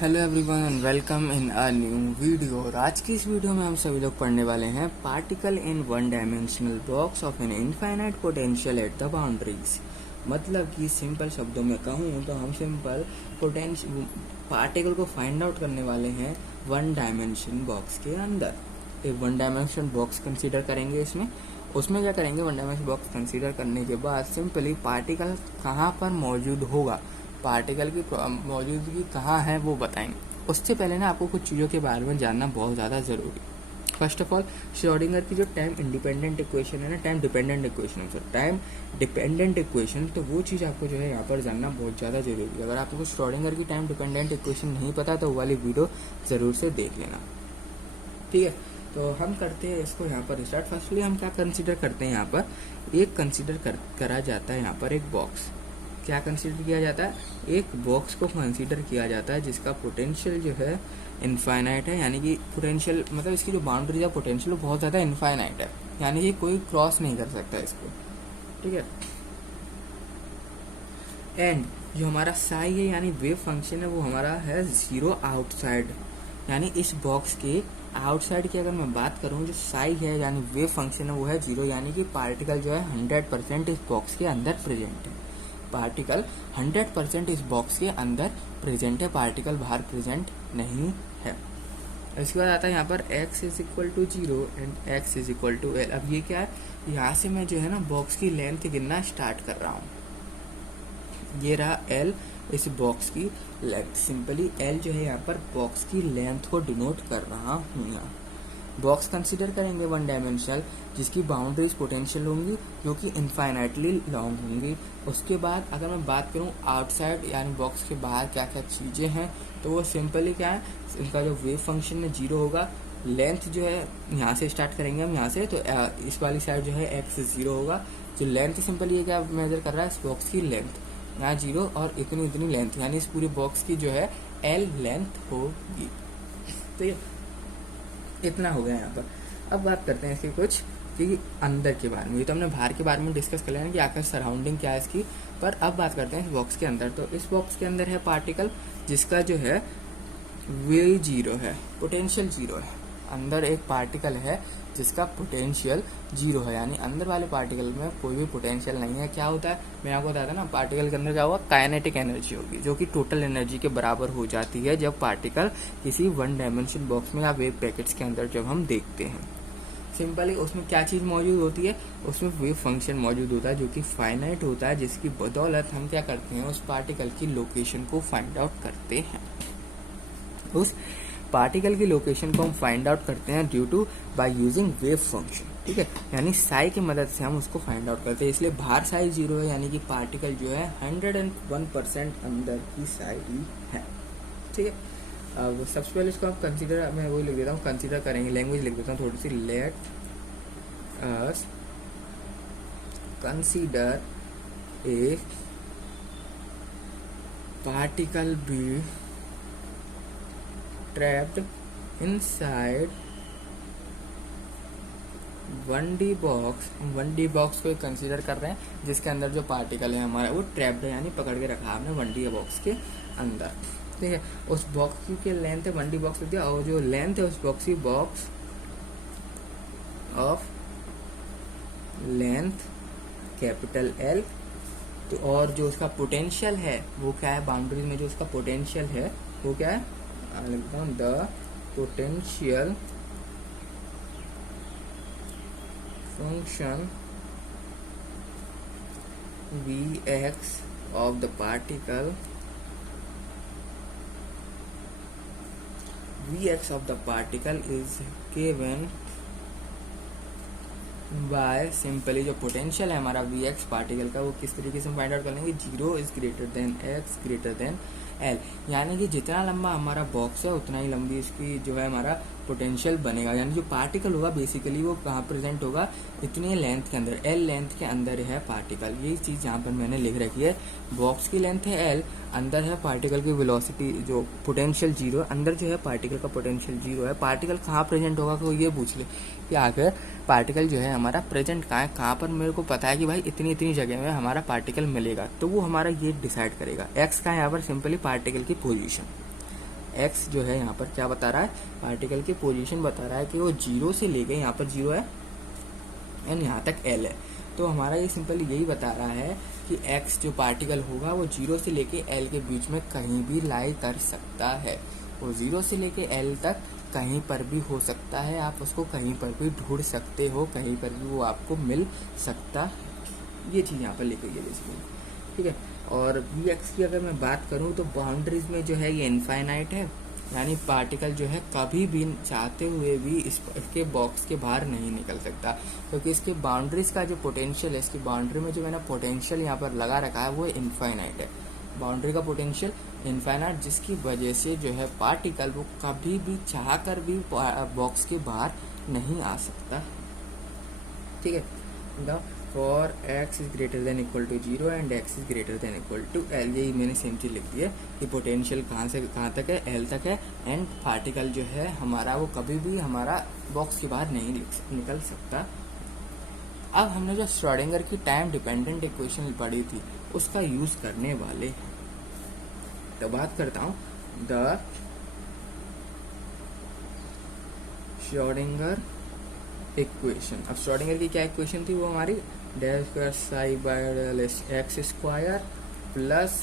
Hello everyone and welcome in a new video. और आज की इस वीडियो में हम सभी लोग पढ़ने वाले हैं particle in one dimensional box of an infinite potential at the boundaries. मतलब कि सिंपल शब्दों में कहूँ तो हम सिंपल पोटेंशियल पार्टिकल को फाइंड आउट करने वाले हैं वन डायमेंशन बॉक्स के अंदर। एक वन डायमेंशन बॉक्स कंसीडर करेंगे उसमें क्या करेंगे, वन डायमेंशन बॉक्स कंसीडर करने के बाद सिंपली पार्टिकल कहाँ पर मौजूद होगा, पार्टिकल की मौजूदगी कहाँ है वो बताएंगे। उससे पहले ना आपको कुछ चीज़ों के बारे में जानना बहुत ज़्यादा ज़रूरी। फर्स्ट ऑफ ऑल श्रोडिंगर की जो टाइम इंडिपेंडेंट इक्वेशन है ना, टाइम डिपेंडेंट इक्वेशन है, टाइम डिपेंडेंट इक्वेशन, तो वो चीज़ आपको जो है यहाँ पर जानना बहुत ज़्यादा ज़रूरी है। अगर आपको श्रोडिंगर की टाइम डिपेंडेंट इक्वेशन नहीं पता तो वो वाली वीडियो ज़रूर से देख लेना, ठीक है। तो हम करते हैं इसको यहाँ पर स्टार्ट। फर्स्टली हम क्या कंसीडर करते हैं, यहाँ पर एक कंसीडर करा जाता है, यहाँ पर एक बॉक्स। क्या कंसीडर किया जाता है, एक बॉक्स को कंसीडर किया जाता है जिसका पोटेंशियल जो है इनफाइनाइट है, यानी कि पोटेंशियल मतलब इसकी जो बाउंड्रीज है पोटेंशियल वो बहुत ज़्यादा इनफाइनाइट है, यानी कि कोई क्रॉस नहीं कर सकता इसको, ठीक है। एंड जो हमारा साई है यानी वेव फंक्शन है वो हमारा है जीरो आउटसाइड, यानी इस बॉक्स के आउटसाइड की अगर मैं बात करूं, जो साई है यानी वेव फंक्शन है वो है जीरो, यानी कि पार्टिकल जो है 100% इस बॉक्स के अंदर प्रेजेंट है। पार्टिकल 100% इस बॉक्स के अंदर प्रेजेंट है, पार्टिकल बाहर प्रेजेंट नहीं है। इसके बाद आता है यहाँ पर x is equal to 0 and x is equal to l। अब ये क्या है, यहाँ से मैं जो है ना बॉक्स की लेंथ गिनना स्टार्ट कर रहा हूँ। ये रहा l, इस बॉक्स की लेंथ, सिंपली l जो है यहाँ पर बॉक्स की लेंथ को डिनोट कर रहा हूँ। यहाँ बॉक्स कंसीडर करेंगे वन डायमेंशनल जिसकी बाउंड्रीज पोटेंशियल होंगी जो कि इनफाइनाइटली लॉन्ग होंगी। उसके बाद अगर मैं बात करूँ आउटसाइड यानी बॉक्स के बाहर क्या क्या चीज़ें हैं, तो वो सिंपली क्या है, इनका जो वेव फंक्शन है जीरो होगा। लेंथ जो है यहाँ से स्टार्ट करेंगे हम, यहाँ से तो इस वाली साइड जो है x जीरो होगा। जो लेंथ सिंपली ये क्या मेजर कर रहा है, इस बॉक्स की लेंथ, यहाँ जीरो और इतनी इतनी लेंथ, यानी इस पूरे बॉक्स की जो है l लेंथ होगी। तो ये इतना हो गया यहाँ पर। अब बात करते हैं इसके कुछ कि अंदर के बारे में। ये तो हमने बाहर के बारे में डिस्कस कर लिया कि आखिर सराउंडिंग क्या है इसकी, पर अब बात करते हैं इस बॉक्स के अंदर। तो इस बॉक्स के अंदर है पार्टिकल जिसका जो है वे जीरो है, पोटेंशियल जीरो है। अंदर एक पार्टिकल है जिसका पोटेंशियल जीरो है, यानी अंदर वाले पार्टिकल में कोई भी पोटेंशियल नहीं है। क्या होता है, मैं आपको बताया था ना, पार्टिकल के अंदर क्या होगा, काइनेटिक एनर्जी होगी जो कि टोटल एनर्जी के बराबर हो जाती है जब पार्टिकल किसी वन डायमेंशन बॉक्स में या वेव पैकेट्स के अंदर जब हम देखते हैं। सिंपली उसमें क्या चीज़ मौजूद होती है, उसमें वेव फंक्शन मौजूद होता है जो कि फाइनाइट होता है, जिसकी बदौलत हम क्या करते हैं, उस पार्टिकल की लोकेशन को फाइंड आउट करते हैं। उस पार्टिकल की लोकेशन को हम फाइंड आउट करते हैं due to by using wave function, ठीक है, यानी साई की मदद से हम उसको फाइंड आउट करते हैं। इसलिए बाहर साई जीरो है, यानी कि पार्टिकल जो है 101% अंदर की साई है, ठीक है। अब सबसे पहले इसको आप कंसीडर, मैं वही लिख देता हूँ, कंसीडर करेंगे, लैंग्वेज लिख देता हूँ थोड़ी सी, let us consider a particle B trapped inside 1D box. 1D box को कंसीडर कर रहे हैं जिसके अंदर जो पार्टिकल है हमारा वो ट्रैप्ड है, यानी पकड़ के रखा हमने 1D बॉक्स के अंदर, ठीक है। उस बॉक्स की लेंथ है 1D बॉक्स होती है, और जो लेंथ है उस बॉक्स की, box of length capital L, तो और जो उसका पोटेंशियल है वो क्या है, बाउंड्रीज में जो उसका पोटेंशियल है वो क्या है, the potential function Vx of the particle, Vx of the particle is given by simply जो पोटेंशियल है हमारा Vx पार्टिकल का, वो किस तरीके से फाइंड आउट कर लेंगे, zero is greater then x greater than L, यानी कि जितना लंबा हमारा बॉक्स है उतना ही लंबी इसकी जो है हमारा पोटेंशियल बनेगा। यानी जो पार्टिकल होगा बेसिकली वो कहाँ प्रेजेंट होगा, इतनी लेंथ के अंदर, L लेंथ के अंदर है पार्टिकल। ये चीज़ यहाँ पर मैंने लिख रखी है, बॉक्स की लेंथ है L, अंदर है पार्टिकल की वेलोसिटी जो पोटेंशियल जीरो, अंदर जो है पार्टिकल का पोटेंशियल जीरो है। पार्टिकल कहाँ प्रेजेंट होगा, तो ये पूछ ले कि आखिर पार्टिकल जो है हमारा प्रेजेंट कहाँ है, कहाँ पर मेरे को पता है कि भाई इतनी इतनी जगह में हमारा पार्टिकल मिलेगा, तो वो हमारा ये डिसाइड करेगा। एक्स का है यहाँ पर सिंपली पार्टिकल की पोजीशन, एक्स जो है यहाँ पर क्या बता रहा है, पार्टिकल की पोजीशन बता रहा है कि वो 0 से लेके, यहाँ पर 0 है एंड यहाँ तक एल है। तो हमारा ये सिंपल यही बता रहा है कि एक्स जो पार्टिकल होगा वो 0 से लेके एल के बीच में कहीं भी लाई कर सकता है। वो 0 से लेके एल तक कहीं पर भी हो सकता है, आप उसको कहीं पर भी ढूंढ सकते हो, कहीं पर भी वो आपको मिल सकता है। ये चीज़ यहाँ पर लेके गई बेसिकली, ठीक है। और वी एक्स की अगर मैं बात करूँ तो बाउंड्रीज में जो है ये इनफाइनाइट है, यानी पार्टिकल जो है कभी भी चाहते हुए भी इसके बॉक्स के बाहर नहीं निकल सकता, क्योंकि इसके बाउंड्रीज का जो पोटेंशियल है, इसकी बाउंड्री में जो मैंने पोटेंशियल यहाँ पर लगा रखा है वो इनफाइनाइट है। बाउंड्री का पोटेंशियल इनफाइनाइट, जिसकी वजह से जो है पार्टिकल वो कभी भी चाह कर भी बॉक्स के बाहर नहीं आ सकता, ठीक है। For x is greater than equal to 0 and x is greater than equal to L, यही मैंने सेम चीज लिख दी है कि पोटेंशियल कहाँ से कहाँ तक है, एल तक है, एंड पार्टिकल जो है हमारा वो कभी भी हमारा बॉक्स के बाहर नहीं निकल सकता। अब हमने जो श्रोडिंगर की टाइम डिपेंडेंट इक्वेशन पढ़ी थी उसका यूज करने वाले, तो बात करता हूँ द श्रोडिंगर इक्वेशन। अब श्रोडिंगर की क्या इक्वेशन थी, वो हमारी del square psi by del x square plus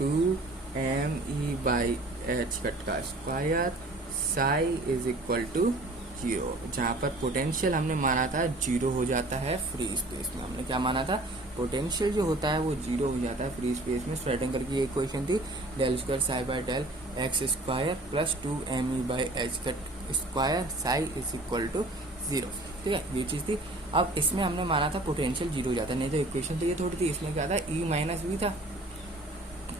2me by H cut का square psi is equal to 0, जहाँ पर पोटेंशियल हमने माना था 0 हो जाता है फ्री स्पेस में। हमने क्या माना था, पोटेंशियल जो होता है वो 0 हो जाता है फ्री स्पेस में। श्रोडिंगर की इक्वेशन थी del square psi by del x square plus 2me by H cut square psi is equal to 0, ठीक है, ये चीज थी। अब इसमें हमने माना था पोटेंशियल 0 हो जाता है, नहीं तो इक्वेशन तो ये थोड़ी थी, इसमें क्या था E माइनस वी था,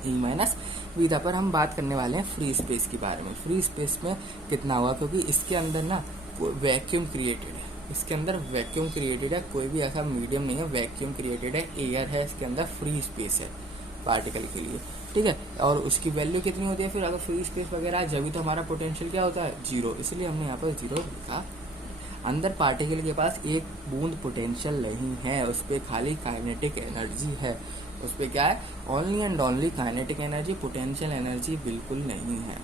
E माइनस वी था। पर हम बात करने वाले हैं फ्री स्पेस के बारे में। फ्री स्पेस में कितना हुआ, क्योंकि इसके अंदर ना वैक्यूम क्रिएटेड है, इसके अंदर वैक्यूम क्रिएटेड है, कोई भी ऐसा मीडियम नहीं है, वैक्यूम क्रिएटेड है, एयर है, इसके अंदर फ्री स्पेस है पार्टिकल के लिए, ठीक है। और उसकी वैल्यू कितनी होती है फिर, अगर फ्री स्पेस वगैरह जब भी तो हमारा पोटेंशियल क्या होता है 0, इसलिए हमने यहाँ पर 0 लिखा। अंदर पार्टिकल के पास एक बूंद पोटेंशियल नहीं है, उस पर खाली काइनेटिक एनर्जी है, उस पर क्या है, only and only kinetic energy, potential energy बिल्कुल नहीं है।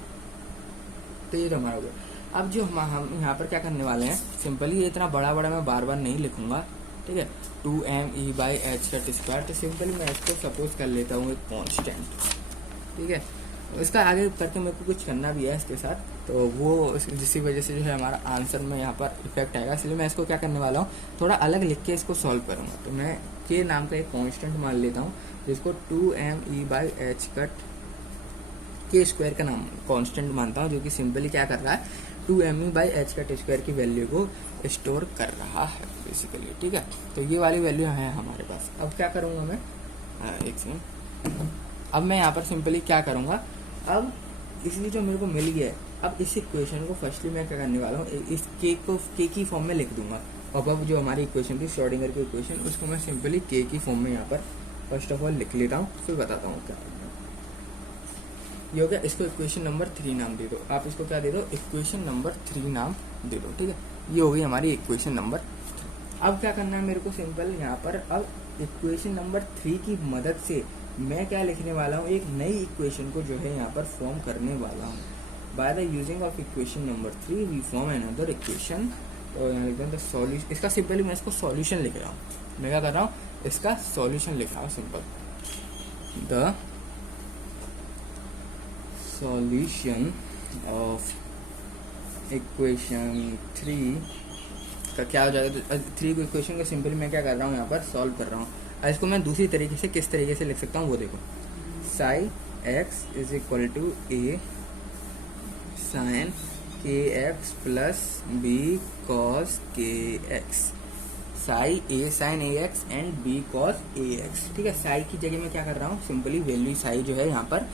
तो ये हमारा हो गया। अब जो हम यहाँ पर क्या करने वाले हैं, सिंपली ये इतना बड़ा बड़ा मैं बार बार नहीं लिखूंगा, ठीक है। 2me by H cut square, तो सिंपली मैं इसको सपोज कर लेता हूँ एक कॉन्स्टेंट, ठीक है। इसका आगे करके मेरे को कुछ करना भी है इसके साथ, तो वो जिसकी वजह से जो है हमारा आंसर में यहाँ पर इफेक्ट आएगा, इसलिए मैं इसको क्या करने वाला हूँ, थोड़ा अलग लिख के इसको सॉल्व करूँगा। तो मैं के नाम का एक कांस्टेंट मान लेता हूँ, जिसको 2me बाई एच कट के स्क्वायर का नाम कांस्टेंट मानता हूँ, जो कि सिंपली क्या कर रहा है 2me by H cut square की वैल्यू को स्टोर कर रहा है बेसिकली, ठीक है। तो ये वाली वैल्यू है हमारे पास। अब क्या करूँगा मैं, एक सेकेंड, अब मैं यहाँ पर सिंपली क्या करूँगा, अब इसलिए जो मेरे को मिल गया है, अब इस इक्वेशन को फर्स्टली मैं क्या करने वाला हूँ, इस के को के की फॉर्म में लिख दूंगा। और अब जो हमारी इक्वेशन थी श्रोडिंगर की इक्वेशन, उसको मैं सिंपली के की फॉर्म में यहाँ पर फर्स्ट ऑफ ऑल लिख लेता हूँ, फिर बताता हूँ क्या ये हो गया। इसको इक्वेशन नंबर 3 नाम दे दो, आप इसको क्या दे दो, इक्वेशन नंबर 3 नाम दे दो, ठीक है। ये हो गई हमारी इक्वेशन नंबर 3। अब क्या करना है मेरे को, सिंपल यहाँ पर अब इक्वेशन नंबर 3 की मदद से मैं क्या लिखने वाला हूँ, एक नई इक्वेशन को जो है यहाँ पर फॉर्म करने वाला हूँ। By the using of equation number 3 we form another equation. तो यहाँ लिख द सॉल्यूशन, इसका सिंपली मैं इसको सॉल्यूशन लिख रहा हूँ, मैं क्या कर रहा हूँ, इसका सॉल्यूशन लिख रहा हूँ simple. The solution of equation 3 का क्या हो जाएगा, 3 को इक्वेशन को सिंपली मैं क्या कर रहा हूँ, यहाँ पर सॉल्व कर रहा हूँ। इसको मैं दूसरी तरीके से किस तरीके से लिख सकता हूँ वो देखो, psi x is equal to a sine k x plus b cos k x, psi a sine a x and b cos a x, ठीक है। साई की जगह मैं क्या कर रहा हूँ, सिंपली वैल्यू साई जो है यहाँ पर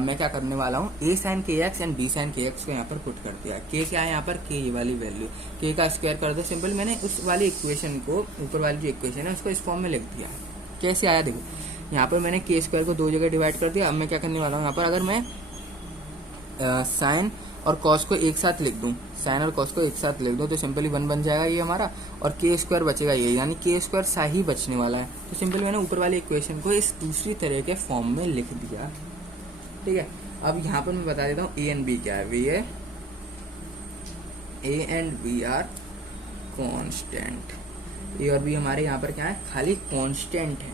मैं क्या करने वाला हूँ, ए sine k x and B sign k x को यहाँ पर पुट कर दिया। के क्या है यहाँ पर, के ये वाली वैल्यू, के का स्क्वायर कर दो। सिंपल मैंने उस वाली इक्वेशन को, ऊपर वाली जो इक्वेशन है उसको इस फॉर्म में लिख दिया। कैसे आया देखो, यहाँ पर मैंने के स्क्वायर को 2 जगह डिवाइड कर दिया। अब मैं क्या करने वाला हूँ, यहाँ पर अगर मैं साइन और कॉस को एक साथ लिख दूं, साइन और कॉस को एक साथ लिख दूं तो सिंपली 1 बन जाएगा ये हमारा, और के स्क्वायर बचेगा ये, यानी के स्क्वायर सा ही बचने वाला है। तो सिंपली मैंने ऊपर वाली इक्वेशन को इस दूसरी तरह के फॉर्म में लिख दिया, ठीक है। अब यहाँ पर मैं बता देता हूँ ए एंड बी क्या है। A and B are constant. A और बी हमारे यहाँ पर क्या है, खाली कांस्टेंट है,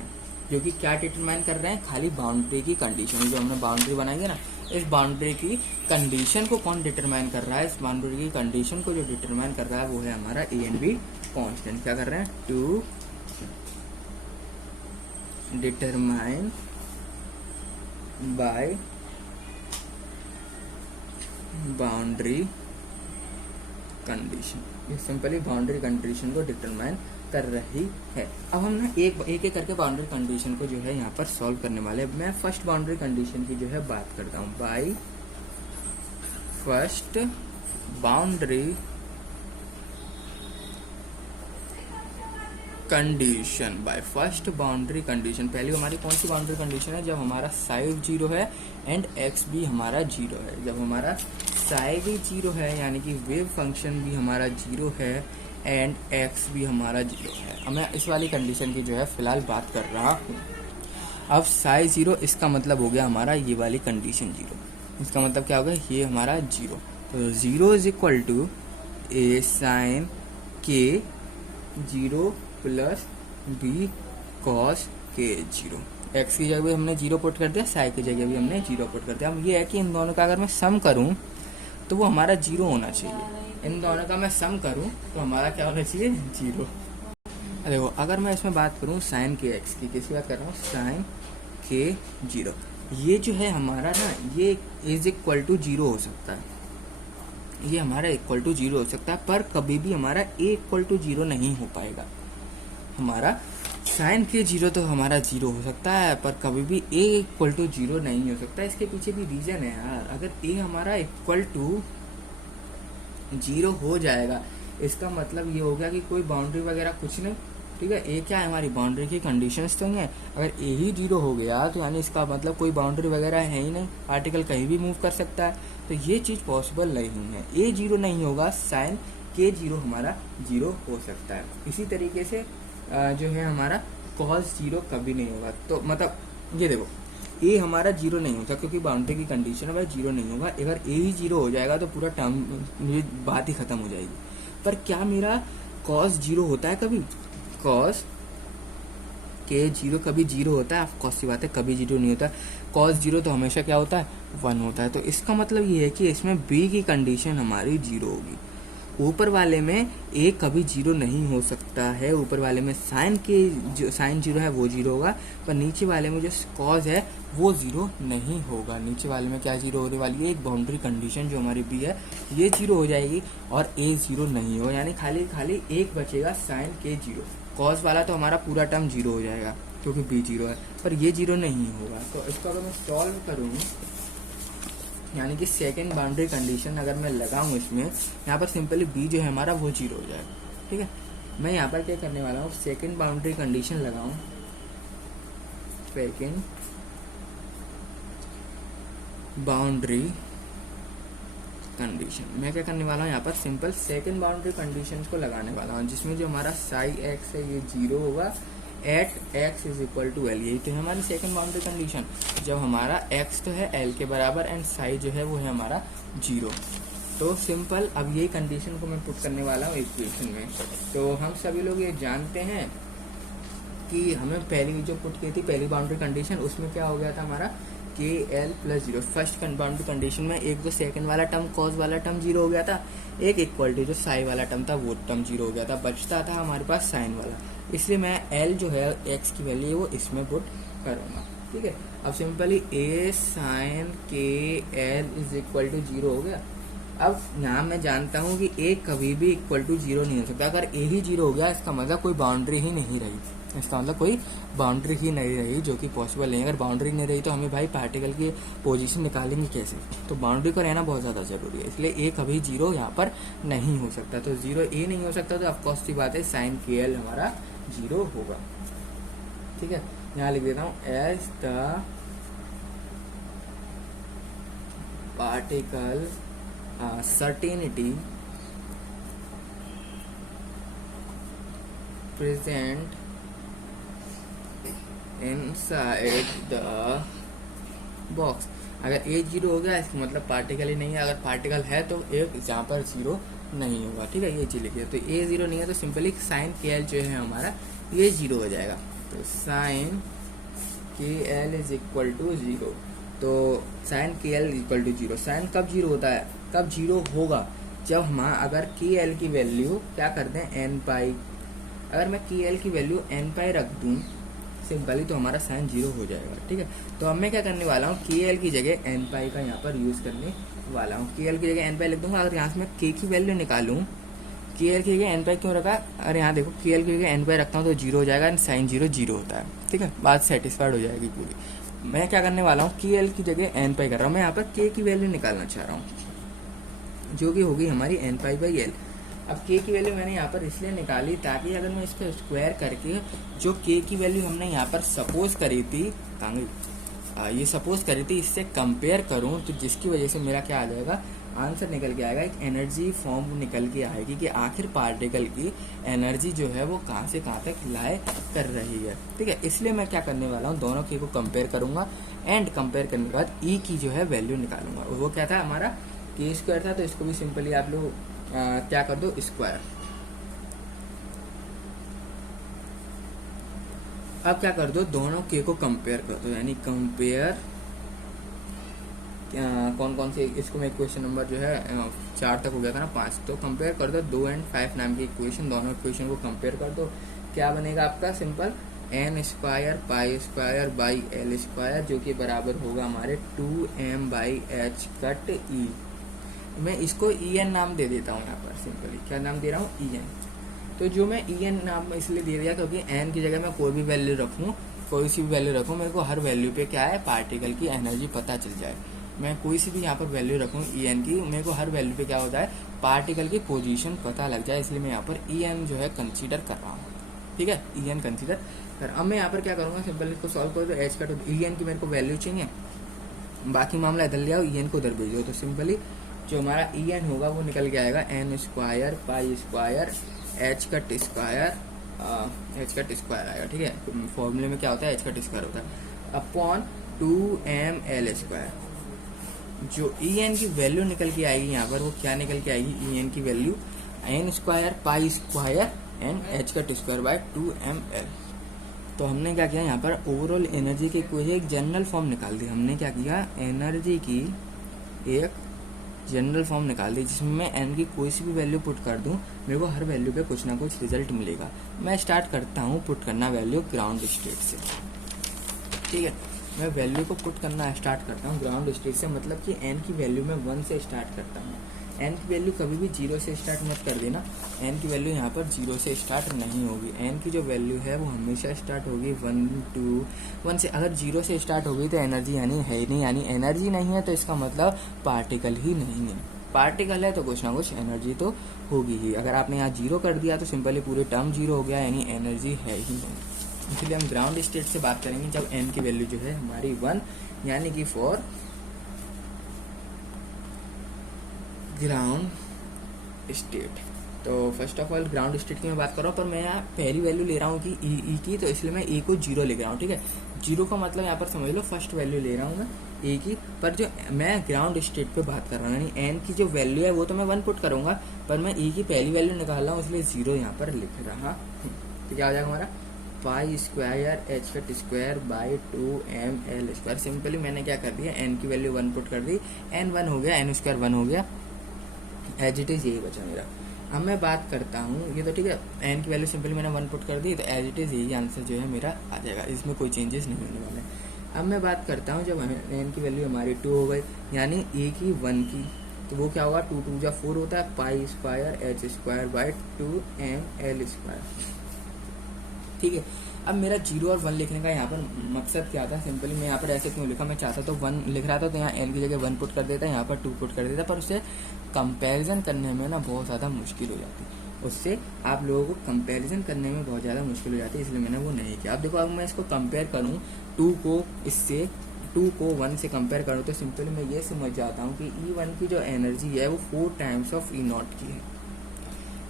जो कि क्या डिटरमाइन कर रहे हैं, खाली बाउंड्री की कंडीशन। जो हमने बाउंड्री बनाई है ना, इस बाउंड्री की कंडीशन को कौन डिटरमाइन कर रहा है, इस बाउंड्री की कंडीशन को जो डिटरमाइन कर रहा है वो है हमारा ए एंड बी कांस्टेंट। क्या कर रहे हैं, to determine by boundary condition. ये सिंपली बाउंड्री कंडीशन को डिटरमाइन कर रही है। अब हम ना एक एक करके बाउंड्री कंडीशन को जो है यहाँ पर सॉल्व करने वाले हैं। मैं फर्स्ट बाउंड्री कंडीशन की जो है बात करता हूँ। By first boundary condition, by first boundary condition. पहली हमारी कौन सी बाउंड्री कंडीशन है, जब हमारा साई 0 है एंड एक्स भी हमारा 0 है। जब हमारा साई भी 0 है यानी कि वेव फंक्शन भी हमारा 0 है एंड एक्स भी हमारा 0 है। अब मैं इस वाली कंडीशन की जो है फिलहाल बात कर रहा हूँ। अब साई 0, इसका मतलब हो गया हमारा ये वाली कंडीशन 0। इसका मतलब क्या होगा, ये हमारा 0। तो 0 is equal to a sine k 0 plus b cos के 0। एक्स की जगह भी हमने 0 पुट कर दिया, साई की जगह भी हमने 0 पुट कर दिया। अब ये है कि इन दोनों का अगर मैं सम करूं तो वो हमारा 0 होना चाहिए। इन दोनों का मैं सम करूं तो हमारा क्या होना चाहिए, 0। देखो अगर मैं इसमें बात करूं साइन के एक्स की, किसकी बात कर रहा हूँ, साइन के 0, ये जो है हमारा ना, ये इज इक्वल टू 0 हो सकता है, ये हमारा इक्वल टू 0 हो सकता है, पर कभी भी हमारा ए इक्वल टू 0 नहीं हो पाएगा। हमारा साइन के 0 तो हमारा 0 हो सकता है, पर कभी भी ए इक्वल टू 0 नहीं हो सकता। इसके पीछे भी रीजन है यार। अगर ए हमारा इक्वल टू 0 हो जाएगा, इसका मतलब ये हो गया कि कोई बाउंड्री वगैरह कुछ नहीं, ठीक है। ए क्या है, हमारी बाउंड्री की कंडीशंस तो है। अगर ए ही 0 हो गया तो यानी इसका मतलब कोई बाउंड्री वगैरह है ही नहीं, पार्टिकल कहीं भी मूव कर सकता है, तो ये चीज़ पॉसिबल नहीं है। ए 0 नहीं होगा, साइन के 0 हमारा 0 हो सकता है। इसी तरीके से जो है हमारा कॉस 0 कभी नहीं होगा। तो मतलब ये देखो, ए हमारा 0 नहीं होगा क्योंकि बाउंड्री की कंडीशन है, 0 नहीं होगा। अगर ए ही 0 हो जाएगा तो पूरा टर्म, ये बात ही खत्म हो जाएगी। पर क्या मेरा कॉस 0 होता है कभी, कॉस के 0 कभी 0 होता है? ऑफकोर्स सी बात है, कभी 0 नहीं होता। कॉस 0 तो हमेशा क्या होता है, 1 होता है। तो इसका मतलब ये है कि इसमें बी की कंडीशन हमारी 0 होगी। ऊपर वाले में ए कभी 0 नहीं हो सकता है, ऊपर वाले में साइन 0 है वो 0 होगा, पर नीचे वाले में जो कॉस है वो 0 नहीं होगा। नीचे वाले में क्या 0 होने वाली है, एक बाउंड्री कंडीशन जो हमारी बी है ये 0 हो जाएगी और ए 0 नहीं होगा, यानी खाली एक बचेगा साइन के 0। कॉस वाला तो हमारा पूरा टर्म 0 हो जाएगा क्योंकि बी 0 है, पर ये 0 नहीं होगा। तो इसको अगर मैं सॉल्व करूँ, यानी कि सेकेंड बाउंड्री कंडीशन अगर मैं लगाऊं इसमें, यहाँ पर सिंपली बी जो है हमारा वो 0 हो जाएगा, ठीक है। मैं यहाँ पर क्या करने वाला हूँ, सेकेंड बाउंड्री कंडीशन लगाऊं, सेकेंड बाउंड्री कंडीशन मैं क्या करने वाला हूँ, यहाँ पर सिंपल सेकेंड बाउंड्री कंडीशन को लगाने वाला हूँ, जिसमें जो हमारा साई एक्स है ये 0 होगा at x is equal to L. यही तो है हमारी सेकेंड बाउंड्री कंडीशन, जब हमारा एक्स तो है एल के बराबर एंड साई जो है वो है हमारा 0। तो सिंपल अब यही कंडीशन को मैं पुट करने वाला हूँ इक्वेशन में। तो हम सभी लोग ये जानते हैं कि हमें पहली जो पुट की थी पहली बाउंड्री कंडीशन, उसमें क्या हो गया था हमारा के L plus 0। First boundary condition में एक तो सेकंड वाला टर्म कॉस वाला टर्म 0 हो गया था, एक इक्वल टू जो साई वाला टर्म था वो टर्म 0 हो गया था, बचता था हमारे पास साइन वाला। इसलिए मैं एल जो है एक्स की वैल्यू वो इसमें पुट करूँगा, ठीक है। अब simply A sine k l is equal to 0 हो गया। अब यहाँ मैं जानता हूँ कि ए कभी भी इक्वल टू 0 नहीं हो सकता। अगर ए ही 0 हो गया इसका मतलब कोई बाउंड्री ही नहीं रही, इसका मतलब कोई बाउंड्री ही नहीं रही, जो कि पॉसिबल नहीं। अगर बाउंड्री नहीं रही तो हमें भाई पार्टिकल की पोजीशन निकालेंगे कैसे, तो बाउंड्री को रहना बहुत ज़्यादा जरूरी है। इसलिए ए कभी 0 यहाँ पर नहीं हो सकता। तो 0 ए नहीं हो सकता, तो ऑफकोर्स की बात है साइन के एल हमारा 0 होगा, ठीक है। यहाँ लिख देता हूँ as the particle certainty present inside the box। अगर ए जीरो हो गया इसका मतलब पार्टिकल ही नहीं है, अगर पार्टिकल है तो एक जहाँ पर जीरो नहीं होगा, ठीक है, ये चीज लिखिए। तो ए जीरो नहीं है तो सिंपली साइन के एल जो है हमारा ये जीरो हो जाएगा। तो sine k l is equal to zero. तो sine k l equal to zero. Sine कब जीरो होता है, कब जीरो होगा, जब हम अगर के एल की वैल्यू क्या करते हैं एन पाई, अगर मैं के एल की वैल्यू एन पाई रख दूं सिंपली तो हमारा साइन जीरो हो जाएगा, ठीक है। तो अब मैं क्या करने वाला हूँ, के एल की जगह एन पाई का यहाँ पर यूज करने वाला हूँ। के एल की जगह एन पाई लिख दूंगा। अगर यहाँ से मैं के की वैल्यू निकालूं, के एल की जगह एन पाई क्यों रखा, अरे यहाँ देखो के एल की जगह एन पाई रखता हूँ तो जीरो हो जाएगा, साइन जीरो जीरो होता है, ठीक है, बात सेटिस्फाइड हो जाएगी पूरी। मैं क्या करने वाला हूँ, के एल की जगह एन पाई कर रहा हूँ, मैं यहाँ पर के की वैल्यू निकालना चाह रहा हूँ जो कि होगी हमारी एन पाई बाई एल। अब के की वैल्यू मैंने यहाँ पर इसलिए निकाली ताकि अगर मैं इसको स्क्वायर करके जो के की वैल्यू हमने यहाँ पर सपोज करी थी, ये सपोज करी थी, इससे कंपेयर करूँ तो जिसकी वजह से मेरा क्या आ जाएगा, आंसर निकल के आएगा, एक एनर्जी फॉर्म निकल के आएगी कि आखिर पार्टिकल की एनर्जी जो है वो कहाँ से कहाँ तक लाए कर रही है, ठीक है। इसलिए मैं क्या करने वाला हूँ, दोनों के को कंपेयर करूंगा एंड कंपेयर करने के बाद ई की जो है वैल्यू निकालूंगा। और वो क्या था हमारा के स्क्वायर था, तो इसको भी सिंपली आप लोग क्या कर दो स्क्वायर। अब क्या कर दो, दोनों के को कंपेयर कर दो, यानी कंपेयर कौन कौन से, इसको मैं इक्वेशन नंबर जो है 4 तक हो गया था ना 5, तो कंपेयर कर दो 2 और 5 नाम की इक्वेशन, दोनों इक्वेशन को कंपेयर कर दो। क्या बनेगा आपका simple n square pi square by l square जो कि बराबर होगा हमारे 2m बाई एच कट ई। मैं इसको ई एन नाम दे देता हूँ यहाँ पर, सिंपली क्या नाम दे रहा हूँ ई एन। तो जो मैं ई एन नाम इसलिए दे दिया क्योंकि एन की जगह मैं कोई भी वैल्यू रखूँ, कोई सी भी वैल्यू रखूँ, मेरे को हर वैल्यू पे क्या है पार्टिकल की एनर्जी पता चल जाए। मैं कोई सी भी यहाँ पर वैल्यू रखूँ ई एन की, मेरे को हर वैल्यू पे क्या होता है पार्टिकल की पोजीशन पता लग जाए, इसलिए मैं यहाँ पर ई एन जो है कंसीडर कर रहा हूँ, ठीक है, ई एन कंसीडर कर। अब मैं यहाँ पर क्या करूँगा, सिंपल इसको सॉल्व करो तो एच का, तो ई एन की मेरे को वैल्यू चाहिए, बाकी मामला इधर ले आओ, ई एन को उधर भेजो, तो सिंपली जो हमारा ई एन होगा वो निकल के आएगा n square pi square h cut square, h cut square आएगा, ठीक है। फॉर्मूले में क्या होता है एच कट स्क्वायर होता है अपॉन 2m एल स्क्वायर। जो ई एन की वैल्यू निकल के आएगी यहाँ पर वो क्या निकल के आएगी, ई एन की value n square pi square n h cut square by 2ml। तो हमने क्या किया यहाँ पर ओवरऑल एनर्जी की कोई एक जनरल फॉर्म निकाल दी। हमने क्या किया एनर्जी की एक जनरल फॉर्म निकाल दी जिसमें मैं एन की कोई सी भी वैल्यू पुट कर दूं, मेरे को हर वैल्यू पे कुछ ना कुछ रिजल्ट मिलेगा। मैं स्टार्ट करता हूँ पुट करना वैल्यू ग्राउंड स्टेट से, ठीक है। मैं वैल्यू को पुट करना स्टार्ट करता हूँ ग्राउंड स्टेट से, मतलब कि एन की वैल्यू मैं 1 से स्टार्ट करता हूँ। एन की वैल्यू कभी भी 0 से स्टार्ट मत कर देना, एन की वैल्यू यहाँ पर 0 से स्टार्ट नहीं होगी। एन की जो वैल्यू है वो हमेशा स्टार्ट होगी 1 2 1 से। अगर 0 से स्टार्ट हो गई तो एनर्जी यानी है ही नहीं, यानी एनर्जी नहीं है तो इसका मतलब पार्टिकल ही नहीं है। पार्टिकल है तो कुछ ना कुछ एनर्जी तो होगी ही। अगर आपने यहाँ 0 कर दिया तो सिंपली पूरे टर्म 0 हो गया, यानी एनर्जी है ही नहीं। इसलिए हम ग्राउंड स्टेट से बात करेंगे जब एन की वैल्यू जो है हमारी 1, यानी कि फॉर ग्राउंड स्टेट। तो first of all ground state की मैं बात कर रहा हूँ, पर मैं यहाँ पहली वैल्यू ले रहा हूँ कि ई की, तो इसलिए मैं ए को 0 लिख रहा हूँ, ठीक है। 0 का मतलब यहाँ पर समझ लो फर्स्ट वैल्यू ले रहा हूँ मैं ए की, पर जो मैं ग्राउंड स्टेट पे बात कर रहा हूँ यानी एन की जो वैल्यू है वो तो मैं 1 पुट करूंगा, पर मैं ए की पहली वैल्यू निकाल रहा हूँ इसलिए 0 यहाँ पर लिख रहा हूँ। तो क्या हो जाएगा हमारा पाई square h cut square by 2ml square. Simply मैंने क्या कर दिया एन की वैल्यू 1 पुट कर दी, एन 1 हो गया, एन स्क्वायर 1 हो गया, एज इट इज यही बचा मेरा। अब मैं बात करता हूँ ये तो ठीक है, एन की वैल्यू सिंपली मैंने 1 पुट कर दी तो एज इट इज यही आंसर जो है मेरा आ जाएगा, इसमें कोई चेंजेस नहीं होने वाले। अब मैं बात करता हूँ जब एन की वैल्यू हमारी 2 हो गई यानी ए की 1 की, तो वो क्या होगा 2 2 4 होता है पाई square H square by 2ml square, ठीक है। अब मेरा 0 और 1 लिखने का यहाँ पर मकसद क्या था, सिंपली मैं यहाँ पर ऐसे क्यों लिखा, मैं चाहता तो 1 लिख रहा था तो यहाँ एन की जगह 1 पुट कर देता, यहाँ पर 2 पुट कर देता, पर उससे कंपैरिजन करने में ना बहुत ज़्यादा मुश्किल हो जाती, उससे आप लोगों को कंपैरिजन करने में बहुत ज़्यादा मुश्किल हो जाती है, इसलिए मैंने वो नहीं किया। अब देखो अब मैं इसको कंपेयर करूँ 2 को इससे, 2 को 1 से कंपेयर करूँ तो सिंपली मैं ये समझ जाता हूँ कि E1 की जो एनर्जी है वो 4 टाइम्स ऑफ E0 की है।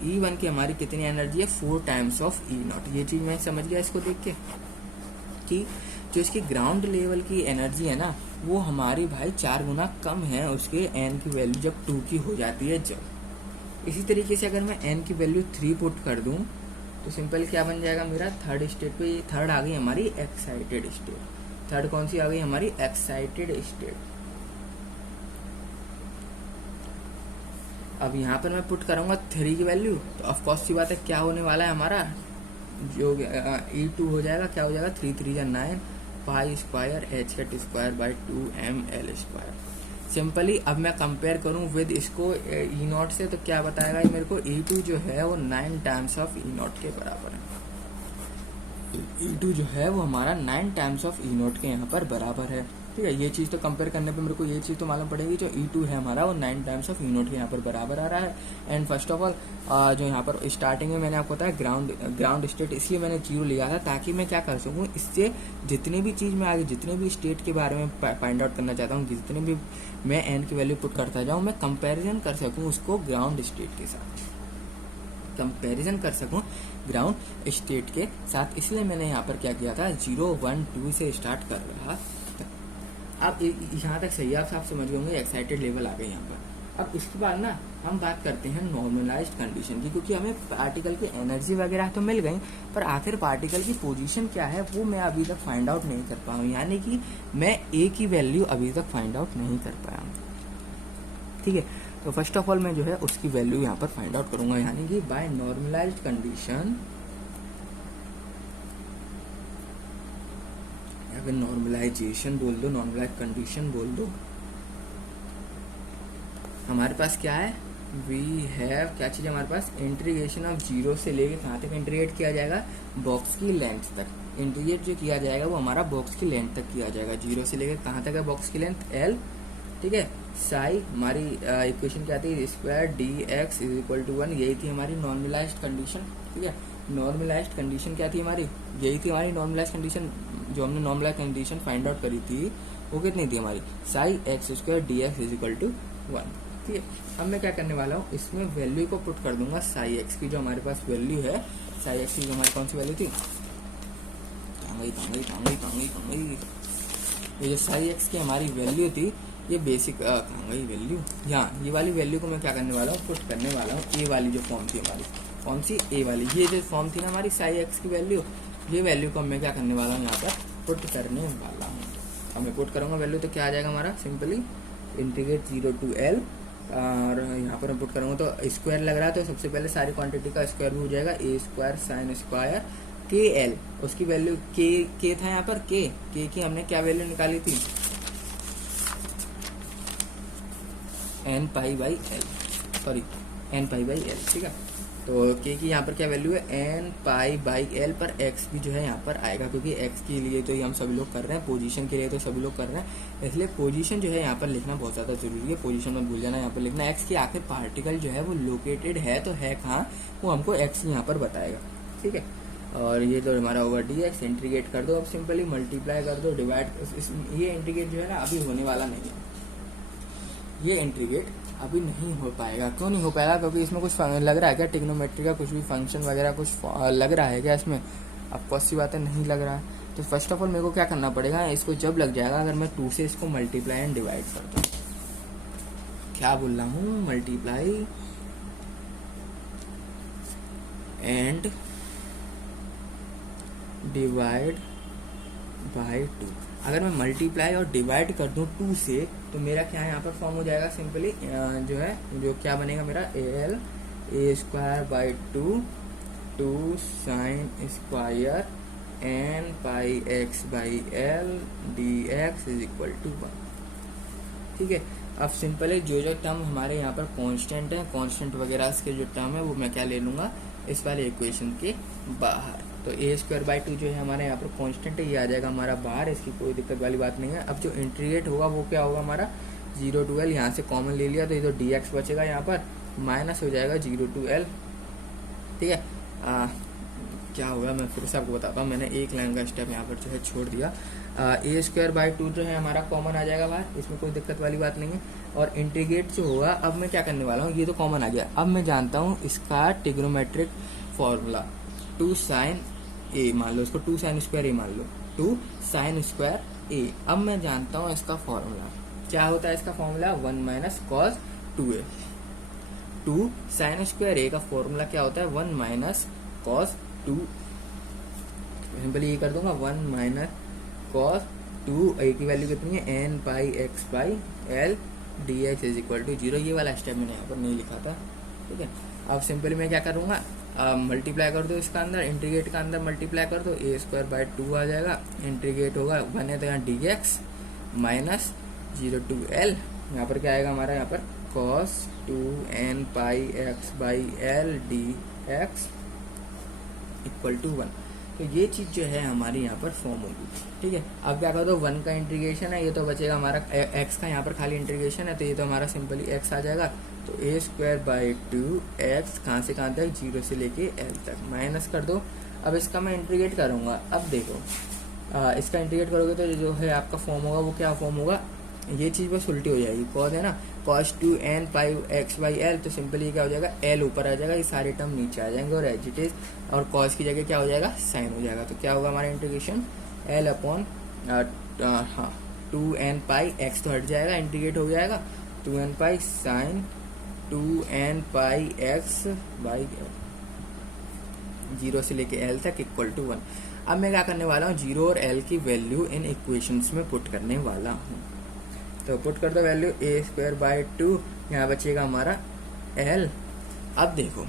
E1 की हमारी कितनी एनर्जी है 4 टाइम्स ऑफ E0। ये चीज मैं समझ गया इसको देख के कि जो इसकी ग्राउंड लेवल की एनर्जी है ना वो हमारी भाई 4 गुना कम है उसके एन की वैल्यू जब 2 की हो जाती है जब। इसी तरीके से अगर मैं एन की वैल्यू 3 पुट कर दूं तो सिंपल क्या बन जाएगा मेरा थर्ड स्टेट पे, थर्ड आ गई हमारी एक्साइटेड स्टेट। थर्ड कौन सी आ गई हमारी एक्साइटेड स्टेट। अब यहाँ पर मैं पुट करूंगा 3 की वैल्यू तो ऑफकोर्स सी बात है क्या होने वाला है हमारा जो E2 हो जाएगा, क्या हो जाएगा 3 3 जा 9 पाई square h cut square by 2ml square. Simply अब मैं कंपेयर करूं विद इसको E0 से तो क्या बताएगा मेरे को E2 जो है वो 9 टाइम्स ऑफ E0 के बराबर है। E2 जो है वो हमारा 9 टाइम्स ऑफ E0 के यहाँ पर बराबर है। ठीक है, ये चीज़ तो कंपेयर करने पे मेरे को ये चीज़ तो मालूम पड़ेगी जो E2 है हमारा वो 9 टाइम्स ऑफ E0 के यहाँ पर बराबर आ रहा है। एंड फर्स्ट ऑफ ऑल जो यहाँ पर स्टार्टिंग में मैंने आपको बताया ग्राउंड स्टेट इसलिए मैंने 0 लिया था ताकि मैं क्या कर सकूँ, इससे जितनी भी चीज़ मैं आगे जितने भी स्टेट के बारे में फाइंड आउट करना चाहता हूँ, जितने भी मैं एन की वैल्यू पुट करता जाऊँ मैं कंपेरिजन कर सकूँ उसको ग्राउंड स्टेट के साथ, कंपैरिजन कर सकूं ग्राउंड स्टेट के साथ। इसलिए मैंने यहाँ पर क्या किया था 0 1 2 से स्टार्ट कर रहा। अब यहाँ तक सही आप समझ गए होंगे, एक्साइटेड लेवल आ गए यहाँ पर। अब इसके बाद ना हम बात करते हैं नॉर्मलाइज्ड कंडीशन की, क्योंकि हमें पार्टिकल की एनर्जी वगैरह तो मिल गई पर आखिर पार्टिकल की पोजीशन क्या है वो मैं अभी तक फाइंड आउट नहीं कर पाया हूँ, यानी कि मैं ए की वैल्यू अभी तक फाइंड आउट नहीं कर पाया हूँ। ठीक है, तो फर्स्ट ऑफ ऑल मैं जो है उसकी वैल्यू यहाँ पर फाइंड आउट करूंगा, यानी कि बाय नॉर्मलाइज्ड कंडीशन या फिर नॉर्मलाइजेशन बोल दो, नॉर्मलाइज्ड कंडीशन बोल दो। हमारे पास क्या है, वी हैव क्या चीज हमारे पास इंटीग्रेशन ऑफ 0 से लेके कहाँ तक इंटीग्रेट किया जाएगा, बॉक्स की लेंथ तक। इंटीग्रेट जो किया जाएगा वो हमारा बॉक्स की लेंथ तक किया जाएगा, 0 से लेकर कहाँ तक है बॉक्स की लेंथ L। ठीक है, साई हमारी इक्वेशन क्या थी, square d x is equal to 1, यही थी हमारी नॉर्मलाइज्ड कंडीशन। ठीक है, नॉर्मलाइज्ड कंडीशन क्या थी हमारी, यही थी हमारी नॉर्मलाइज्ड कंडीशन। जो हमने नॉर्मलाइज्ड कंडीशन फाइंड आउट करी थी वो कितनी थी हमारी, psi x square d x is equal to 1। ठीक है, अब मैं क्या करने वाला हूँ, इसमें वैल्यू को पुट कर दूंगा साई एक्स की, जो हमारे पास वैल्यू है साई एक्स की, जो हमारी कौन सी वैल्यू थी, ये जो साई एक्स की हमारी वैल्यू थी ये बेसिक वैल्यू, यहाँ ये वाली वैल्यू को मैं क्या करने वाला हूँ, पुट करने वाला हूँ ए वाली जो फॉर्म थी हमारी, कौन सी ए वाली, ये जो फॉर्म थी ना हमारी साई एक्स की वैल्यू, ये वैल्यू को मैं क्या करने वाला हूँ यहाँ पर पुट करने वाला हूँ। अब मैं पुट करूँगा वैल्यू तो क्या आ जाएगा हमारा, सिंपली इंटीग्रेट 0 to L, और यहाँ पर मैं पुट करूँगा तो स्क्वायर लग रहा है तो सबसे पहले सारी क्वांटिटी का स्क्वायर भी हो जाएगा, ए स्क्वायर साइन स्क्वायर के एल, उसकी वैल्यू के था यहाँ पर, के की हमने क्या वैल्यू निकाली थी, n pi by l, sorry n pi by l. ठीक है, तो के की यहाँ पर क्या वैल्यू है, एन पाई बाई एल, पर एक्स भी जो है यहाँ पर आएगा क्योंकि एक्स के लिए तो हम सभी लोग कर रहे हैं, पोजीशन के लिए तो सभी लोग कर रहे हैं, इसलिए पोजीशन जो है यहाँ पर लिखना बहुत ज़्यादा जरूरी है। पोजीशन मत भूल जाना, यहाँ पर लिखना एक्स की आखिर पार्टिकल जो है वो लोकेटेड है तो है कहाँ, वो हमको एक्स यहाँ पर बताएगा। ठीक है, और ये तो हमारा ओवर डी एक्स, इंटीग्रेट कर दो, अब सिंपली मल्टीप्लाई कर दो, डिवाइड, ये इंटीग्रेट जो है ना अभी होने वाला नहीं है, ये इंटीग्रेट अभी नहीं हो पाएगा। क्यों नहीं हो पाएगा, क्योंकि इसमें कुछ लग रहा है क्या, ट्रिग्नोमेट्री का कुछ भी फंक्शन वगैरह कुछ लग रहा है क्या इसमें, अब कौन सी बात है, नहीं लग रहा है। तो फर्स्ट ऑफ ऑल मेरे को क्या करना पड़ेगा, इसको जब लग जाएगा, अगर मैं 2 से इसको मल्टीप्लाई एंड डिवाइड करता हूँ, क्या बोल रहा हूँ, मल्टीप्लाई एंड डिवाइड बाय 2, अगर मैं मल्टीप्लाई और डिवाइड कर दूं 2 से तो मेरा क्या यहाँ पर फॉर्म हो जाएगा, सिंपली जो है जो क्या बनेगा मेरा, l a square by 2 sine square n pi x by l d x is equal to 1। ठीक है, अब सिंपल है, जो टर्म हमारे यहाँ पर कांस्टेंट है, कांस्टेंट वगैरह के जो टर्म है वो मैं क्या ले लूंगा इस वाले इक्वेशन के बाहर। तो ए स्क्वायर बाई 2 जो है हमारे यहाँ पर कांस्टेंट है, ये आ जाएगा हमारा बाहर, इसकी कोई दिक्कत वाली बात नहीं है। अब जो इंटीग्रेट होगा वो क्या होगा हमारा, 0 to L, यहाँ से कॉमन ले लिया तो ये तो डी एक्स बचेगा, यहाँ पर माइनस हो जाएगा 0 to L। ठीक है, क्या होगा मैं फिर से आपको बताता हूँ, मैंने एक लाइन का स्टेप यहाँ पर जो है छोड़ दिया। ए स्क्वायर बाई 2 जो है हमारा कॉमन आ जाएगा बाहर, इसमें कोई दिक्कत वाली बात नहीं है। और इंटीग्रेट जो होगा, अब मैं क्या करने वाला हूँ, ये तो कॉमन आ गया, अब मैं जानता हूँ इसका ट्रिग्नोमेट्रिक फॉर्मूला, 2 साइन ए मान लो, इसको 2 साइन स्क्वायर ए मान लो, 2 साइन स्क्वायर ए। अब मैं जानता हूँ इसका फॉर्मूला क्या होता है। इसका formula 1 minus cos 2a। 2 sine square A का फॉर्मूला क्या होता है 1 माइनस कॉस 2। सिंपली ये कर दूंगा 1 माइनस कॉस 2, ए की वैल्यू कितनी है n pi x by l d x is equal to 0। ये वाला स्टेप मैंने यहाँ पर नहीं लिखा था, ठीक है। अब सिंपली मैं क्या करूँगा, मल्टीप्लाई कर दो इसका अंदर, इंटीग्रेट का अंदर मल्टीप्लाई कर दो, ए स्क्वायर बाई 2 आ जाएगा, इंटीग्रेट होगा बने तो यहाँ d x minus 0 to l, यहाँ पर क्या आएगा हमारा यहाँ पर cos 2 n pi x by l d x equal to 1। तो ये चीज जो है हमारी यहाँ पर फॉर्म होगी, ठीक है। अब क्या कर दो 1 का इंटीग्रेशन है, ये तो बचेगा हमारा x का, यहाँ पर खाली इंटीग्रेशन है तो ये तो हमारा सिंपली x आ जाएगा। तो ए स्क्वायर बाई 2x कहाँ से कहाँ तक 0 से लेके l तक माइनस कर दो। अब इसका मैं इंटीग्रेट करूँगा। अब देखो इसका इंटीग्रेट करोगे तो जो है आपका फॉर्म होगा वो क्या फॉर्म होगा, ये चीज बस उल्टी हो जाएगी। कॉस है ना cos 2 n pi x by L, तो सिंपली क्या हो जाएगा एल ऊपर आ जाएगा, ये सारे टर्म नीचे आ जाएंगे और एज इट इज, और cos की जगह क्या हो जाएगा साइन हो जाएगा। तो क्या होगा हमारा integration L upon 2 n pi x तो हट जाएगा, इंटीग्रेट हो जाएगा 2 n pi sine 2 n pi x by 0 से लेके एल तक इक्वल टू 1। अब मैं क्या करने वाला हूँ 0 और l की वैल्यू इन इक्वेशंस में पुट करने वाला हूँ। तो पुट कर दो वैल्यू ए स्क्वायर बाई 2, यहाँ बचेगा हमारा l। अब देखो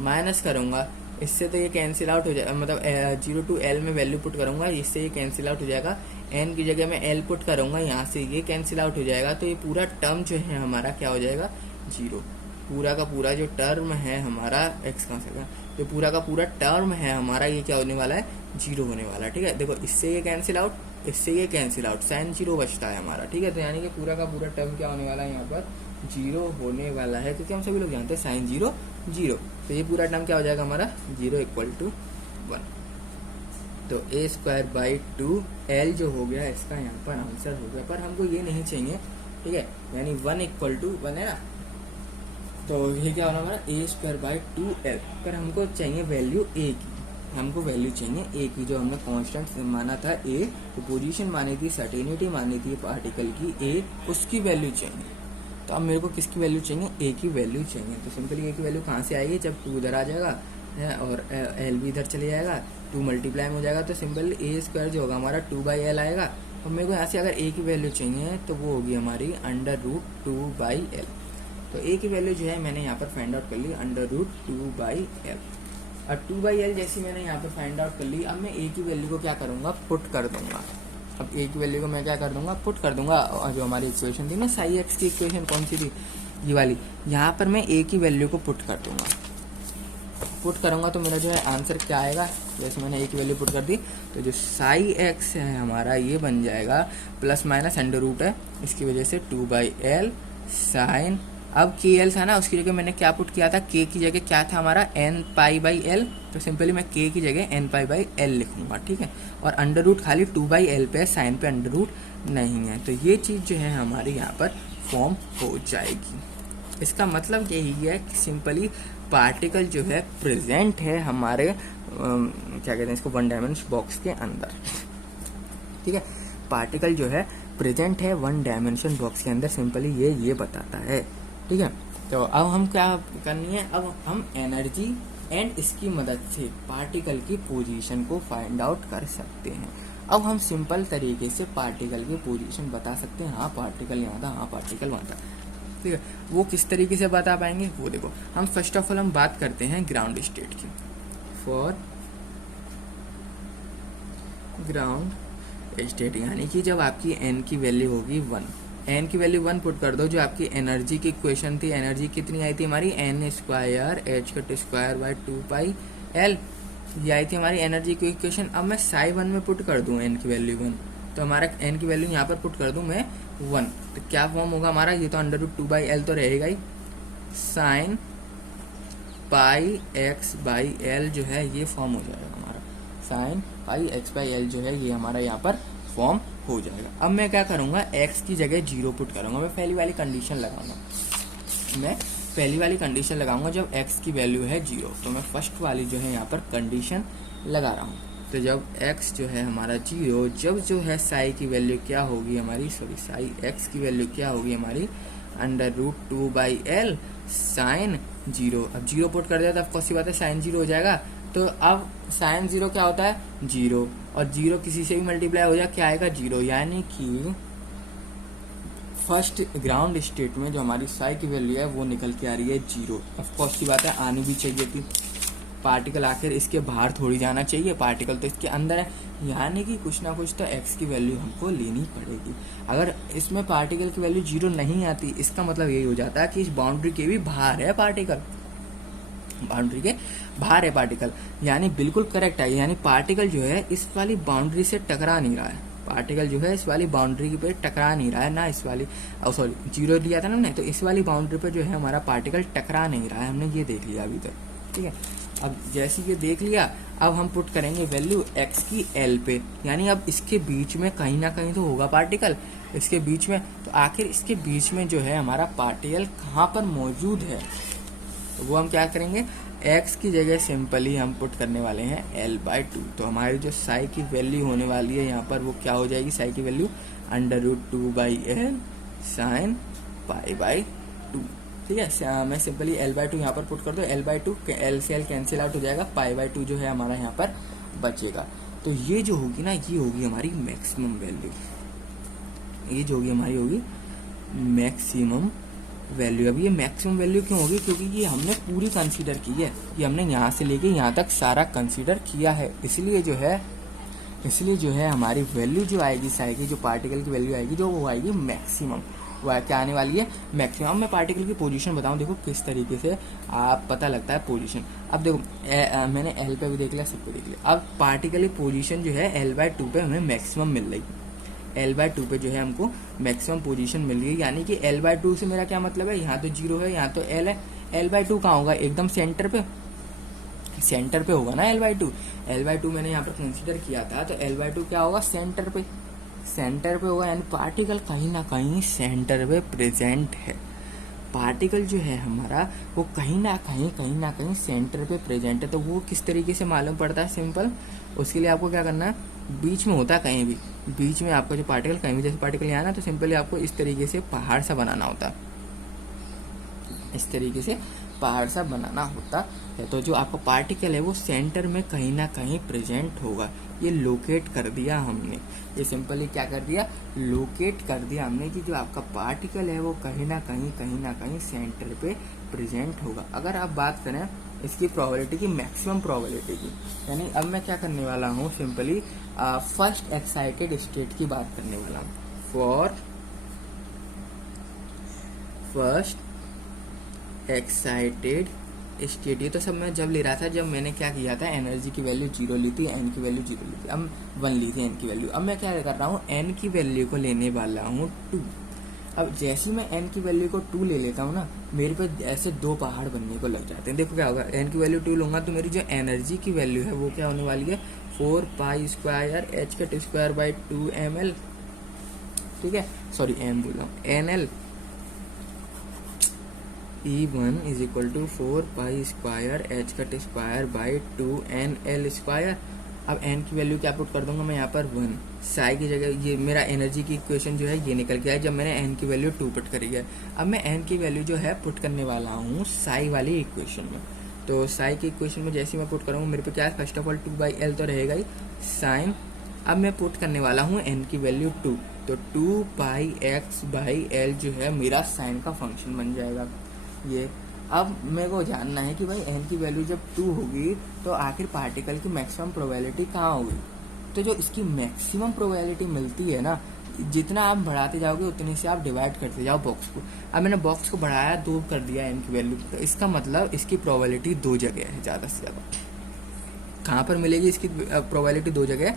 माइनस करूंगा, इससे तो ये कैंसिल आउट हो जाएगा, मतलब 0 टू l में वैल्यू पुट करूंगा, इससे ये कैंसिल आउट हो जाएगा। n की जगह में l पुट करूंगा, यहाँ से ये कैंसिल आउट हो जाएगा। तो ये पूरा टर्म जो है हमारा क्या हो जाएगा 0। पूरा का पूरा जो टर्म है हमारा x कहाँ से, जो पूरा का पूरा टर्म है हमारा ये क्या होने वाला है 0 होने वाला है, ठीक है। देखो इससे ये कैंसिल आउट, इससे ये कैंसिल आउट, साइन 0 बचता है हमारा, ठीक है। तो यानी कि पूरा का पूरा टर्म क्या होने वाला है यहाँ पर 0 होने वाला है, क्योंकि हम सभी लोग जानते हैं साइन 0 0। तो ये पूरा टर्म क्या हो जाएगा हमारा 0 इक्वल टू 1। तो ए स्क्वायर बाई 2 एल जो हो गया इसका यहाँ पर आंसर हो गया, पर हमको ये नहीं चाहिए, ठीक है। यानी 1 इक्वल टू 1 है ना, तो ये क्या होना हमारा ए स्क्वायर बाई 2 एल, पर हमको चाहिए वैल्यू ए की, हमको वैल्यू चाहिए ए की, जो हमने कांस्टेंट माना था ए, तो पोजीशन मानी थी, सर्टेनिटी मानी थी पार्टिकल की ए, उसकी वैल्यू चाहिए। तो अब मेरे को किसकी वैल्यू चाहिए, ए की वैल्यू चाहिए। तो सिंपली ए की वैल्यू कहाँ से आएगी, जब 2 इधर आ जाएगा है और एल भी इधर चले जाएगा, 2 मल्टीप्लाई में हो जाएगा, तो सिंपल ए स्क्वायर जो होगा हमारा 2 बाई एल आएगा। और मेरे को यहाँ से अगर ए की वैल्यू चाहिए तो वो होगी हमारी अंडर रूट 2 बाई एल। तो ए की वैल्यू जो है मैंने यहाँ पर फाइंड आउट कर ली अंडर रूट 2 बाई एल। और 2 बाई एल जैसी मैंने यहाँ पर फाइंड आउट कर ली, अब मैं ए की वैल्यू को क्या करूँगा पुट कर दूंगा। अब ए की वैल्यू को मैं क्या कर दूंगा पुट कर दूंगा, और जो हमारी इक्वेशन थी ना साई एक्स की इक्वेशन कौन सी थी ये वाली, यहाँ पर मैं ए की वैल्यू को पुट कर दूंगा। पुट करूंगा तो मेरा जो है आंसर क्या आएगा, जैसे मैंने ए की वैल्यू पुट कर दी तो जो साई एक्स है हमारा ये बन जाएगा प्लस माइनस अंडर रूट है, इसकी वजह से 2 बाई एल साइन, अब के एल था ना उसकी जगह मैंने क्या पुट किया था, के की जगह क्या था हमारा एन पाई बाई एल, तो सिंपली मैं के की जगह एन पाई बाई एल लिखूंगा, ठीक है। और अंडर रूट खाली 2 बाई एल पे, साइन पे अंडर रूट नहीं है, तो ये चीज़ जो है हमारे यहाँ पर फॉर्म हो जाएगी। इसका मतलब यही है कि सिंपली पार्टिकल जो है प्रेजेंट है हमारे क्या कहते हैं इसको 1 डायमेंशन बॉक्स के अंदर, ठीक है। पार्टिकल जो है प्रेजेंट है 1 डायमेंशन बॉक्स के अंदर, सिंपली ये बताता है, ठीक है। तो अब हम क्या करनी है, अब हम एनर्जी एंड इसकी मदद से पार्टिकल की पोजीशन को फाइंड आउट कर सकते हैं। अब हम सिंपल तरीके से पार्टिकल की पोजीशन बता सकते हैं, हाँ पार्टिकल यहाँ था, हाँ पार्टिकल वहाँ था, ठीक है। वो किस तरीके से बता पाएंगे वो देखो, हम फर्स्ट ऑफ ऑल हम बात करते हैं ग्राउंड स्टेट की। फॉर ग्राउंड स्टेट यानी कि जब आपकी एन की वैल्यू होगी 1, एन की वैल्यू 1 पुट कर दो, जो आपकी एनर्जी की इक्वेशन थी, एनर्जी कितनी आई थी हमारी n square h cut square by 2 pi l, ये आई थी हमारी एनर्जी की इक्वेशन। अब मैं साई 1 में पुट कर दूं एन की वैल्यू 1, तो हमारा एन की वैल्यू यहाँ पर पुट कर दूं मैं 1, तो क्या फॉर्म होगा हमारा, ये तो अंडर रूट 2 बाई एल तो रहेगा ही, sine pi x by L जो है ये फॉर्म हो जाएगा हमारा, sine pi x by L जो है ये हमारा यहाँ पर फॉर्म हो जाएगा। अब मैं क्या करूंगा, x की जगह 0 पुट करूंगा, मैं पहली वाली कंडीशन लगाऊंगा, जब x की वैल्यू है 0, तो मैं फर्स्ट वाली जो है यहाँ पर कंडीशन लगा रहा हूँ। तो जब x जो है हमारा 0, जब जो है साई की वैल्यू क्या होगी हमारी, सॉरी साई x की वैल्यू क्या होगी हमारी, √2/L साइन 0। अब 0 पुट कर दिया तो अब कौन सी बात है, साइन 0 हो जाएगा। तो अब साइन 0 क्या होता है, 0, और 0 किसी से भी मल्टीप्लाई हो जाए क्या आएगा, 0, यानी कि फर्स्ट ग्राउंड स्टेट में जो हमारी साई की वैल्यू है वो निकल के आ रही है 0। ऑफ कोर्स की बात है, आनी भी चाहिए थी, पार्टिकल आखिर इसके बाहर थोड़ी जाना चाहिए, पार्टिकल तो इसके अंदर है, यानी कि कुछ ना कुछ तो x की वैल्यू हमको लेनी पड़ेगी। अगर इसमें पार्टिकल की वैल्यू 0 नहीं आती, इसका मतलब यही हो जाता है कि इस बाउंड्री के भी बाहर है पार्टिकल, बाउंड्री के बाहर है पार्टिकल, यानी बिल्कुल करेक्ट है। यानी पार्टिकल जो है इस वाली बाउंड्री से टकरा नहीं रहा है, पार्टिकल जो है इस वाली बाउंड्री पे टकरा नहीं रहा है, ना इस वाली, सॉरी 0 लिया था ना हमने, तो इस वाली बाउंड्री पे जो है हमारा पार्टिकल टकरा नहीं रहा है, हमने ये देख लिया अभी तक, ठीक है। अब जैसे ये देख लिया, अब हम पुट करेंगे वैल्यू x की l पे, यानी अब इसके बीच में कहीं ना कहीं तो होगा पार्टिकल, इसके बीच में, तो आखिर इसके बीच में जो है हमारा पार्टिकल कहाँ पर मौजूद है, तो वो हम क्या करेंगे, x की जगह सिंपली हम पुट करने वाले हैं l/2। तो हमारी जो साई की वैल्यू होने वाली है यहाँ पर वो क्या हो जाएगी, साई की वैल्यू √2/L साइन π/2, ठीक है। मैं सिंपली l/2 यहाँ पर पुट कर दो, l/2 l से l कैंसिल आउट हो जाएगा, π/2 जो है हमारा यहाँ पर बचेगा। तो ये जो होगी ना, ये होगी हमारी मैक्सिमम वैल्यू, ये जो होगी हमारी होगी मैक्सिमम वैल्यू। अब ये मैक्सिमम वैल्यू क्यों होगी, क्योंकि ये हमने पूरी कंसीडर की है, ये हमने यहाँ से लेके यहाँ तक सारा कंसीडर किया है, इसलिए जो है हमारी वैल्यू जो आएगी साई की, जो पार्टिकल की वैल्यू आएगी, जो वो आएगी मैक्सिमम, वो क्या आने वाली है, मैक्सिमम। मैं पार्टिकल की पोजीशन बताऊं, देखो किस तरीके से आप पता लगता है पोजीशन। अब देखो मैंने एल पे भी देख लिया, सब पे देख लिया, अब पार्टिकल की पोजीशन जो है l/2 पे हमें मैक्सिमम मिल रही है, l/2 पे जो है हमको मैक्सिमम पोजीशन मिल गई, यानी कि l/2 से मेरा क्या मतलब है, यहाँ तो 0 है, यहाँ तो l है, l/2 कहाँ होगा, एकदम सेंटर पे होगा ना l/2 मैंने यहाँ पर कंसीडर किया था, तो l/2 क्या होगा, सेंटर पे होगा, यानी पार्टिकल कहीं ना कहीं सेंटर पे प्रेजेंट है, पार्टिकल जो है हमारा वो कहीं ना कहीं सेंटर पे प्रेजेंट है। तो वो किस तरीके से मालूम पड़ता है, सिंपल, उसके लिए आपको क्या करना है, बीच में होता है कहीं भी, बीच में आपका जो पार्टिकल कहीं भी, जैसे पार्टिकल यहाँ ना, तो सिंपली आपको इस तरीके से पहाड़ सा बनाना होता है, इस तरीके से पहाड़ सा बनाना होता है। तो जो आपका पार्टिकल है वो सेंटर में कहीं ना कहीं प्रेजेंट होगा, ये लोकेट कर दिया हमने, ये सिंपली क्या कर दिया, लोकेट कर दिया हमने कि जो आपका पार्टिकल है वो कहीं ना कहीं सेंटर पे प्रेजेंट होगा। अगर आप बात करें इसकी प्रोबेबिलिटी की, मैक्सिमम प्रोबेबिलिटी की, यानी अब मैं क्या करने वाला हूँ, सिंपली फर्स्ट एक्साइटेड स्टेट की बात करने वाला हूँ, फॉर फर्स्ट एक्साइटेड स्टेट। ये तो सब मैं जब ले रहा था, जब मैंने क्या किया था, एनर्जी की वैल्यू 0 ली थी, एन की वैल्यू 0 ली थी, अब 1 ली थी एन की वैल्यू। अब मैं क्या कर रहा हूँ, एन की वैल्यू को लेने वाला हूँ 2। अब जैसे ही मैं एन की वैल्यू को 2 ले लेता हूँ ना, मेरे पे ऐसे 2 पहाड़ बनने को लग जाते हैं। देखो क्या होगा, एन की वैल्यू 2 लूंगा तो मेरी जो एनर्जी की वैल्यू है वो क्या होने वाली है, 4π² h²/2 ml, ठीक है, सॉरी एम बोल रहा हूँ, NL E1 = 4π² h²/2 NL²। अब n की वैल्यू क्या पुट कर दूंगा मैं यहाँ पर 1, साई की जगह, ये मेरा एनर्जी की इक्वेशन जो है ये निकल के आया जब मैंने n की वैल्यू 2 पुट करी है। अब मैं n की वैल्यू जो है पुट करने वाला हूँ साई वाली इक्वेशन में। तो साई की इक्वेशन में जैसे ही मैं पुट करूँगा, मेरे पे क्या है, फर्स्ट ऑफ ऑल 2/L तो रहेगा ही, साइन, अब मैं पुट करने वाला हूँ n की वैल्यू 2, तो 2πx/L जो है मेरा साइन का फंक्शन बन जाएगा ये। अब मेरे को जानना है कि भाई n की वैल्यू जब 2 होगी तो आखिर पार्टिकल की मैक्सिमम प्रोबेबिलिटी कहाँ होगी। तो जो इसकी मैक्सिमम प्रोबेबिलिटी मिलती है ना, जितना आप बढ़ाते जाओगे उतने से आप डिवाइड करते जाओ बॉक्स को। अब मैंने बॉक्स को बढ़ाया, 2 कर दिया n की वैल्यू, तो इसका मतलब इसकी प्रोबेबिलिटी 2 जगह है, ज़्यादा से ज़्यादा। कहाँ पर मिलेगी इसकी प्रोबेबिलिटी 2 जगह,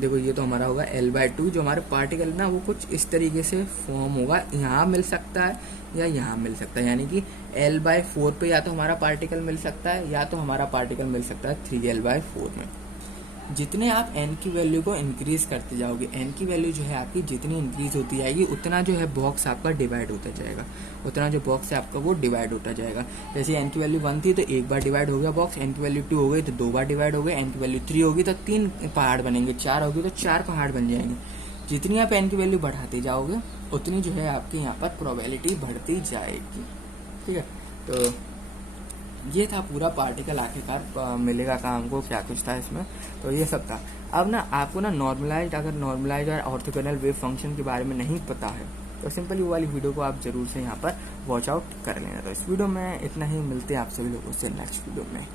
देखो ये तो हमारा होगा l/2, जो हमारे पार्टिकल ना वो कुछ इस तरीके से फॉर्म होगा, यहाँ मिल सकता है या यहाँ मिल सकता है, यानी कि l/4 पे या तो हमारा पार्टिकल मिल सकता है या तो हमारा पार्टिकल मिल सकता है 3l/4 में। जितने आप n की वैल्यू को इंक्रीज करते जाओगे, n की वैल्यू जो है आपकी जितनी इंक्रीज होती जाएगी उतना जो है बॉक्स आपका डिवाइड होता जाएगा, उतना जो बॉक्स है आपका वो डिवाइड होता जाएगा। जैसे n की वैल्यू 1 थी तो एक बार डिवाइड हो गया बॉक्स, n की वैल्यू 2 हो गई तो 2 बार डिवाइड हो गए, n की वैल्यू 3 होगी तो 3 पहाड़ बनेंगे, 4 होगी तो 4 पहाड़ बन जाएंगे। जितनी आप n की वैल्यू बढ़ाते जाओगे उतनी जो है आपकी यहाँ पर प्रोबेबिलिटी बढ़ती जाएगी। ठीक है, तो ये था पूरा पार्टिकल आखिरकार मिलेगा कहाँ हमको, क्या कुछ था इसमें, तो ये सब था। अब ना आपको ना नॉर्मलाइज, अगर नॉर्मलाइज और ऑर्थोगोनल वेव फंक्शन के बारे में नहीं पता है तो सिंपली वो वाली वीडियो को आप जरूर से यहाँ पर वॉच आउट कर लेना। तो इस वीडियो में इतना ही, मिलते हैं आप सभी लोगों से नेक्स्ट वीडियो में।